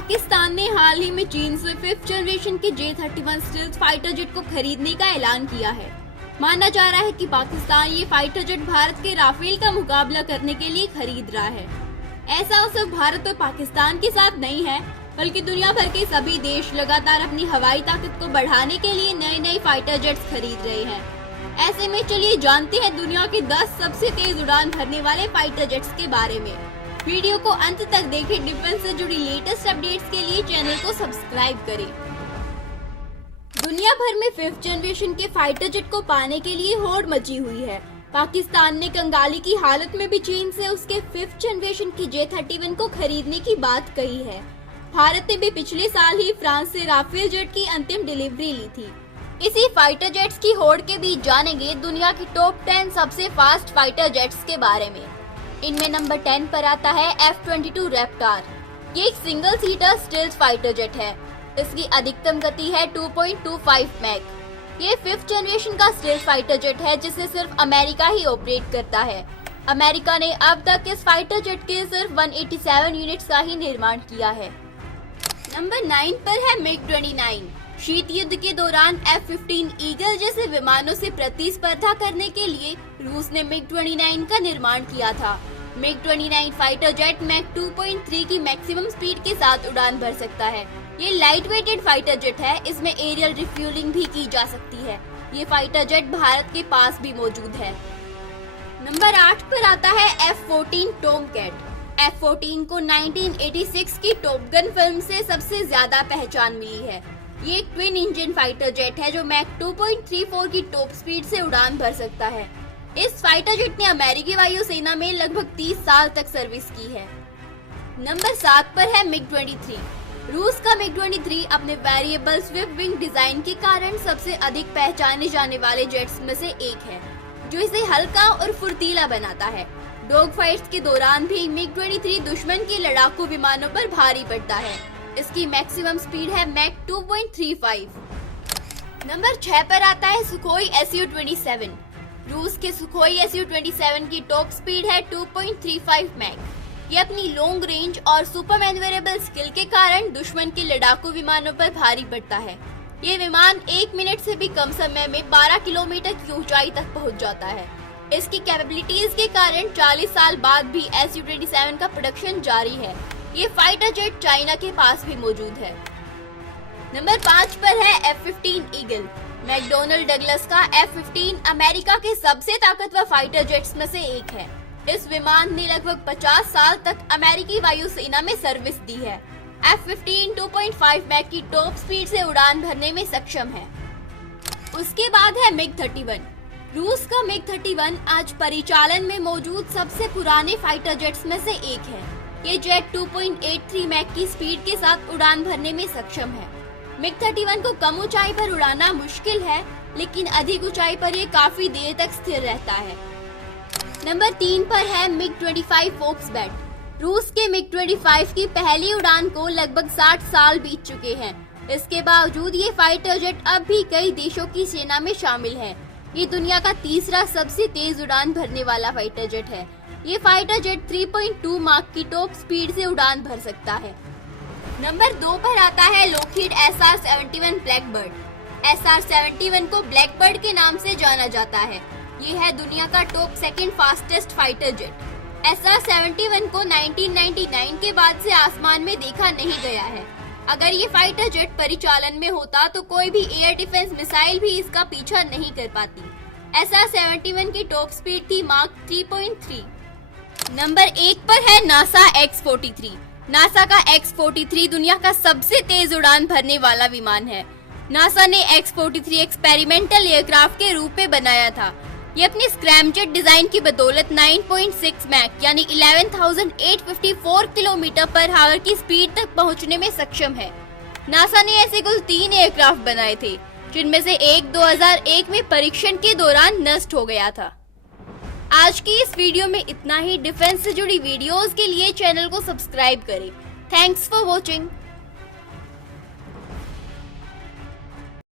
पाकिस्तान ने हाल ही में चीन से 5th जनरेशन के J-31 स्टील्थ फाइटर जेट को खरीदने का ऐलान किया है। माना जा रहा है कि पाकिस्तान ये फाइटर जेट भारत के राफेल का मुकाबला करने के लिए खरीद रहा है। ऐसा सिर्फ भारत और पाकिस्तान के साथ नहीं है, बल्कि दुनिया भर के सभी देश लगातार अपनी हवाई ताकत को बढ़ाने के लिए नए फाइटर जेट्स खरीद रहे हैं। ऐसे में चलिए जानते हैं दुनिया के 10 सबसे तेज उड़ान भरने वाले फाइटर जेट्स के बारे में। वीडियो को अंत तक देखें। डिफेंस से जुड़ी लेटेस्ट अपडेट्स के लिए चैनल को सब्सक्राइब करें। दुनिया भर में 5th जनरेशन के फाइटर जेट को पाने के लिए होड़ मची हुई है। पाकिस्तान ने कंगाली की हालत में भी चीन से उसके 5th जनरेशन की J-31 को खरीदने की बात कही है। भारत ने भी पिछले साल ही फ्रांस से राफेल जेट की अंतिम डिलीवरी ली थी। इसी फाइटर जेट्स की होड़ के बीच जानेंगे दुनिया की टॉप 10 सबसे फास्ट फाइटर जेट्स के बारे में। इनमें नंबर 10 पर आता है F-22 रैप्टार। ये एक single seater stealth fighter jet है। इसकी अधिकतम गति है 2.25 मैक। ये 5th जनरेशन का स्टील्थ फाइटर जेट है जिसे सिर्फ अमेरिका ही ऑपरेट करता है। अमेरिका ने अब तक इस फाइटर जेट के सिर्फ 187 यूनिट्स का ही निर्माण किया है। नंबर 9 पर है MiG-29। शीत युद्ध के दौरान F-15 ईगल जैसे विमानों से प्रतिस्पर्धा करने के लिए रूस ने MiG-29 का निर्माण किया था। MiG-29 फाइटर जेट मैक 2.3 की मैक्सिमम स्पीड के साथ उड़ान भर सकता है। ये लाइट वेटेड फाइटर जेट है। इसमें एरियल रिफ्यूलिंग भी की जा सकती है। ये फाइटर जेट भारत के पास भी मौजूद है। नंबर 8 पर आता है F-14 टॉमकैट। F-14 को 1986 की टॉप गन फिल्म से सबसे ज्यादा पहचान मिली है। ये एक ट्विन इंजन फाइटर जेट है जो मैक 2.34 की टॉप स्पीड से उड़ान भर सकता है। इस फाइटर जेट ने अमेरिकी वायुसेना में लगभग 30 साल तक सर्विस की है। नंबर 7 पर है MiG-23। रूस का MiG-23 अपने वेरिएबल स्विफ्ट विंग डिजाइन के कारण सबसे अधिक पहचाने जाने वाले जेट्स में से एक है, जो इसे हल्का और फुर्तीला बनाता है। डॉग फाइट्स के दौरान भी MiG-23 दुश्मन के लड़ाकू विमानों पर भारी पड़ता है। इसकी मैक्सिमम स्पीड है मैक 2.35। नंबर 6 पर आता है सुखोई Su-27। रूस के सुखोई Su-27 की टॉप स्पीड है 2.35 मैक। ये अपनी लॉन्ग रेंज और सुपर मैन्यूवरेबल स्किल के कारण दुश्मन के लड़ाकू विमानों पर भारी पड़ता है। ये विमान 1 मिनट से भी कम समय में 12 किलोमीटर की ऊंचाई तक पहुंच जाता है। इसकी कैपेबिलिटीज के कारण 40 साल बाद भी Su-27 का प्रोडक्शन जारी है। ये फाइटर जेट चाइना के पास भी मौजूद है। नंबर 5 पर है F-15 ईगल। मैकडोनल्ड डगलस का F-15 अमेरिका के सबसे ताकतवर फाइटर जेट्स में से एक है। इस विमान ने लगभग 50 साल तक अमेरिकी वायुसेना में सर्विस दी है। F-15 2.5 मैक की टॉप स्पीड से उड़ान भरने में सक्षम है। उसके बाद है MiG-31। रूस का MiG-31 आज परिचालन में मौजूद सबसे पुराने फाइटर जेट्स में से एक है। ये जेट 2.83 मैक की स्पीड के साथ उड़ान भरने में सक्षम है। MiG-31 को कम ऊंचाई पर उड़ाना मुश्किल है, लेकिन अधिक ऊंचाई पर ये काफी देर तक स्थिर रहता है। नंबर 3 पर है MiG-25 फोक्सबैट। रूस के MiG-25 की पहली उड़ान को लगभग 60 साल बीत चुके हैं। इसके बावजूद ये फाइटर जेट अब भी कई देशों की सेना में शामिल है। ये दुनिया का तीसरा सबसे तेज उड़ान भरने वाला फाइटर जेट है। ये फाइटर जेट 3.2 माक की टॉप स्पीड से उड़ान भर सकता है। नंबर 2 पर आता है लॉकहीड SR-71 ब्लैकबर्ड। SR-71 को ब्लैकबर्ड के नाम से जाना जाता है। ये है दुनिया का top 2nd fastest fighter jet. SR-71 को 1999 के बाद से आसमान में देखा नहीं गया है। अगर ये फाइटर जेट परिचालन में होता तो कोई भी एयर डिफेंस मिसाइल भी इसका पीछा नहीं कर पाती। SR-71 की टॉप स्पीड थी माक 3.3। नंबर 1 पर है नासा X-43। नासा का X-43 दुनिया का सबसे तेज उड़ान भरने वाला विमान है। नासा ने X-43 एक्सपेरिमेंटल एयरक्राफ्ट के रूप में बनाया था। ये अपनी स्क्रैमजेट डिजाइन की बदौलत 9.6 मैक यानी 11,854 किलोमीटर पर आवर की स्पीड तक पहुंचने में सक्षम है। नासा ने ऐसे कुल 3 एयरक्राफ्ट बनाए थे, जिनमें से एक 2001 में परीक्षण के दौरान नष्ट हो गया था। आज की इस वीडियो में इतना ही। डिफेंस से जुड़ी वीडियोस के लिए चैनल को सब्सक्राइब करें। Thanks for watching.